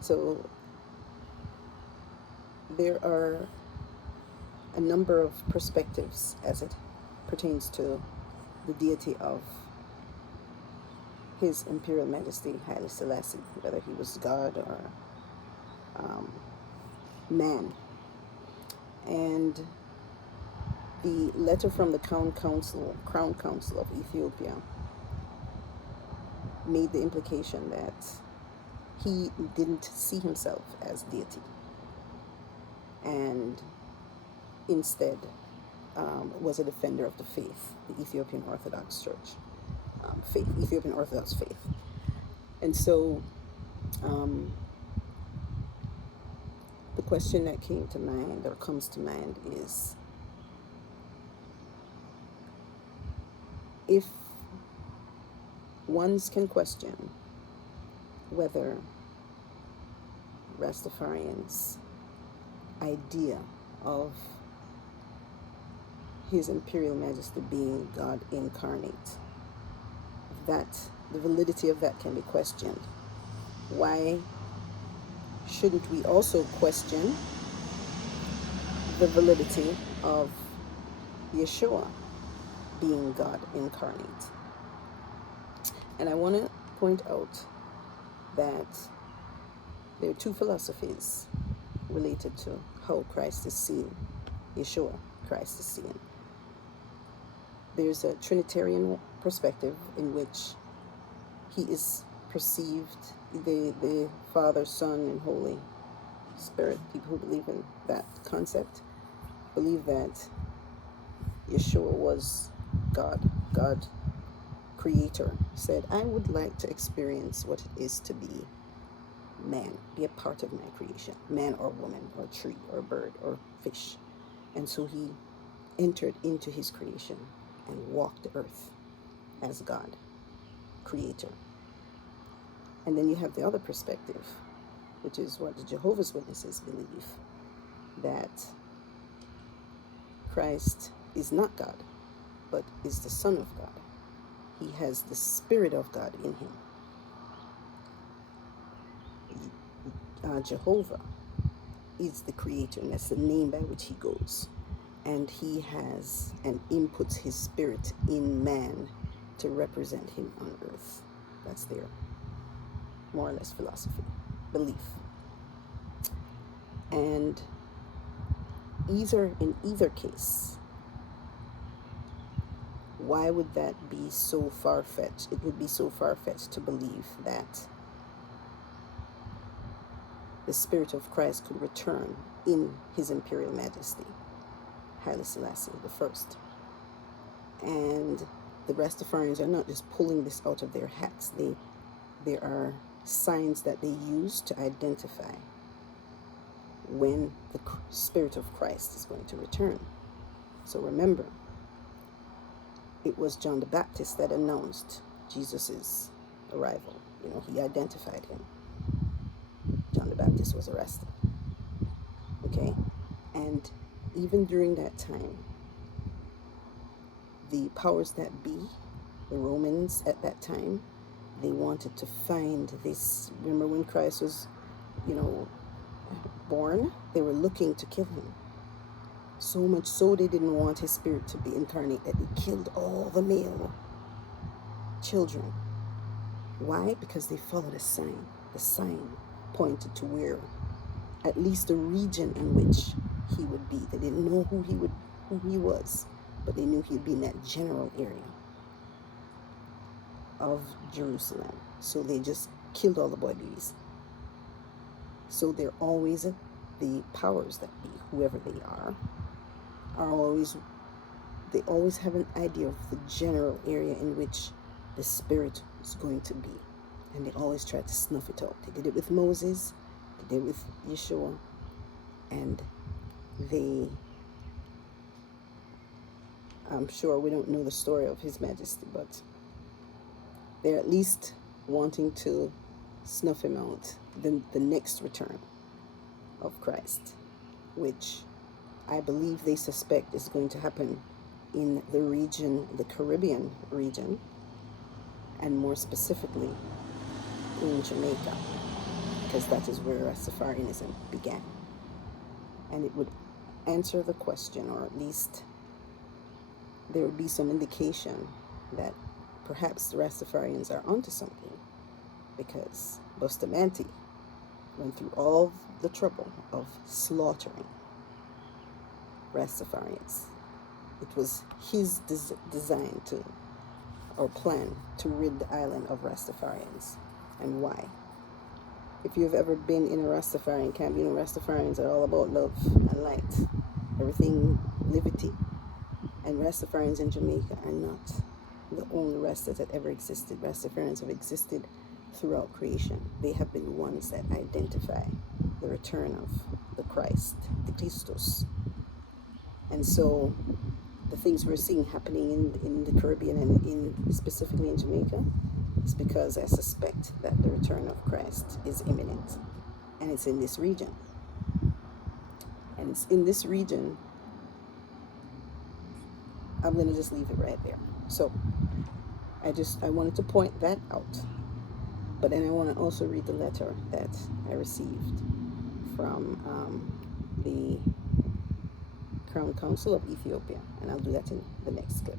So there are a number of perspectives as it pertains to the deity of His Imperial Majesty Haile Selassie, whether he was God or um, man. And the letter from the Crown Council of Ethiopia made the implication that he didn't see himself as deity, and instead was a defender of the faith, the Ethiopian Orthodox Church, Ethiopian Orthodox faith. And so um, the question that came to mind or comes to mind is, if ones can question whether Rastafarians' idea of His Imperial Majesty being God incarnate, that the validity of that can be questioned, why shouldn't we also question the validity of Yeshua being God incarnate? And I want to point out that there are two philosophies related to how Christ is seen, Yeshua Christ is seen. There's a Trinitarian perspective in which he is perceived, the Father, Son, and Holy Spirit. People who believe in that concept believe that Yeshua was God creator, said, I would like to experience what it is to be man, be a part of my creation, man or woman or tree or bird or fish. And so he entered into his creation and walked the earth as God, creator. And then you have the other perspective, which is what the Jehovah's Witnesses believe, that Christ is not God, but is the Son of God. He has the Spirit of God in him. Jehovah is the creator, and that's the name by which he goes. And he has and inputs his spirit in man to represent him on earth. That's their more or less philosophy, belief. And in either case, why would that be so far-fetched? It would be so far-fetched to believe that the Spirit of Christ could return in His Imperial Majesty, Haile Selassie I. And the Rastafarians are not just pulling this out of their hats. There are signs that they use to identify when the Spirit of Christ is going to return. So remember, it was John the Baptist that announced Jesus' arrival. He identified him. John the Baptist was arrested. Okay? And even during that time, the powers that be, the Romans at that time, they wanted to find this. Remember when Christ was, born? They were looking to kill him. So much so they didn't want his spirit to be incarnate that they killed all the male children. Why? Because they followed a sign. The sign pointed to where, at least the region in which he would be. They didn't know who he was, but they knew he'd be in that general area of Jerusalem. So they just killed all the boy babies. So they're always, the powers that be, whoever they are they always have an idea of the general area in which the Spirit is going to be. And they always try to snuff it out. They did it with Moses, they did it with Yeshua, and I'm sure we don't know the story of His Majesty, but they're at least wanting to snuff him out, the next return of Christ, which I believe they suspect is going to happen in the region, the Caribbean region, and more specifically in Jamaica. because that is where Rastafarianism began. And it would answer the question, or at least there would be some indication that perhaps the Rastafarians are onto something, because Bustamante went through all the trouble of slaughtering Rastafarians. It was his design to, or plan to rid the island of Rastafarians. And why? If you've ever been in a Rastafarian camp, you know Rastafarians are all about love and light, everything liberty. And Rastafarians in Jamaica are not the only Rastas that ever existed. Rastafarians have existed throughout creation. They have been the ones that identify the return of the Christ, the Christus. And so the things we're seeing happening in the Caribbean and specifically in Jamaica is because I suspect that the return of Christ is imminent. And it's in this region. And it's in this region. I'm going to just leave it right there. So I wanted to point that out. But then I want to also read the letter that I received from the Crown Council of Ethiopia. And I'll do that in the next clip.